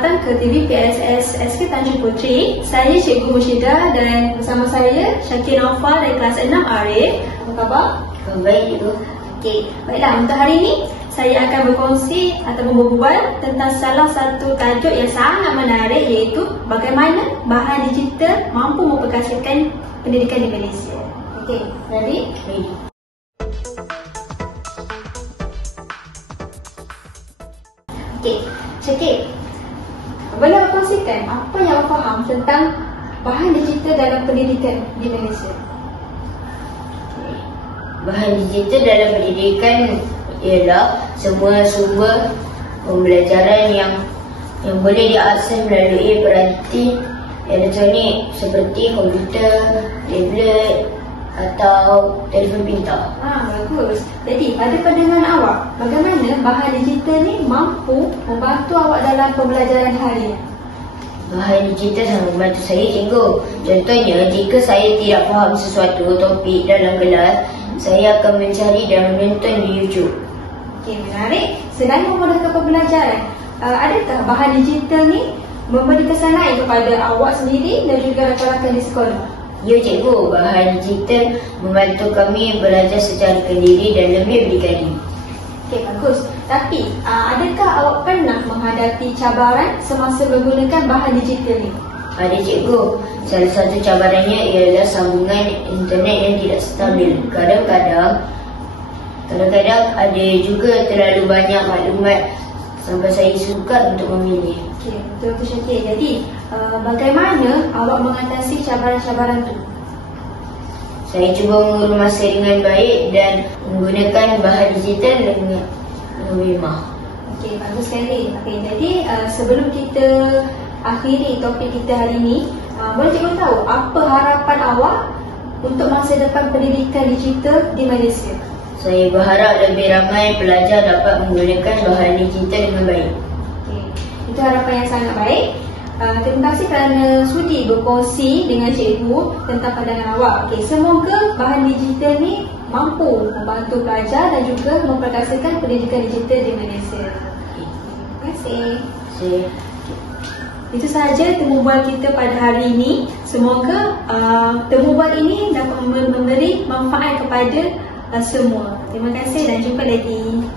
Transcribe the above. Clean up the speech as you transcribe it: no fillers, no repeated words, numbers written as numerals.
datang ke TV PSS SK Tanjung Puteri. Saya Cikgu Mushidah dan bersama saya Syakir Naufal dari kelas 6 Arif. Apa khabar? Baik, Cikgu. Okey, baiklah, untuk hari ini saya akan berkongsi ataupun berbual tentang salah satu tajuk yang sangat menarik, iaitu bagaimana bahan digital mampu memperkasakan pendidikan di Malaysia. Okey, ready? Baik. Okey, Syakir, boleh awak kongsikan apa yang awak faham tentang bahan digital dalam pendidikan di Malaysia? Bahan digital dalam pendidikan ialah semua sumber pembelajaran yang boleh diakses melalui peranti elektronik seperti komputer, tablet atau telefon pintar. Bagus. Jadi, pada pandangan awak, bagaimana bahan digital ni mampu membantu awak dalam pembelajaran harian? Bahan digital sangat membantu saya, Cikgu. Contohnya, jika saya tidak faham sesuatu topik dalam kelas, saya akan mencari dan menonton di YouTube. Okey, menarik. Selain memudahkan pembelajaran, adakah bahan digital ni memberi kesan lain kepada awak sendiri dan juga rakan-rakan di sekolah? Ya, Cikgu. Bahan digital membantu kami belajar secara mandiri dan lebih berdikari. Okey, bagus. Tapi, adakah awak pernah menghadapi cabaran semasa menggunakan bahan digital ni? Ada, Cikgu. Salah satu cabarannya ialah sambungan internet yang tidak stabil. Kadang-kadang ada juga terlalu banyak maklumat sampai saya sukar untuk memilih. Okey, betul-betul Syakir. Jadi, bagaimana awak mengatasi cabaran-cabaran tu? Saya cuba mengurus masa dengan baik dan menggunakan bahan digital dengan hikmah. Okey, bagus sekali. Okey, jadi sebelum kita akhiri topik kita hari ini, boleh cikgu tahu apa harapan awak untuk masa depan pendidikan digital di Malaysia? Saya berharap lebih ramai pelajar dapat menggunakan bahan digital dengan baik. Okey, itu harapan yang sangat baik. Terima kasih kerana sudi berkongsi dengan cikgu tentang pandangan awak. Okey, semoga bahan digital ni mampu membantu pelajar dan juga memperkasakan pendidikan digital di Malaysia. Terima kasih. Itu sahaja temu bual kita pada hari ini. Semoga temu bual ini dapat memberi manfaat kepada semua. Terima kasih dan jumpa lagi.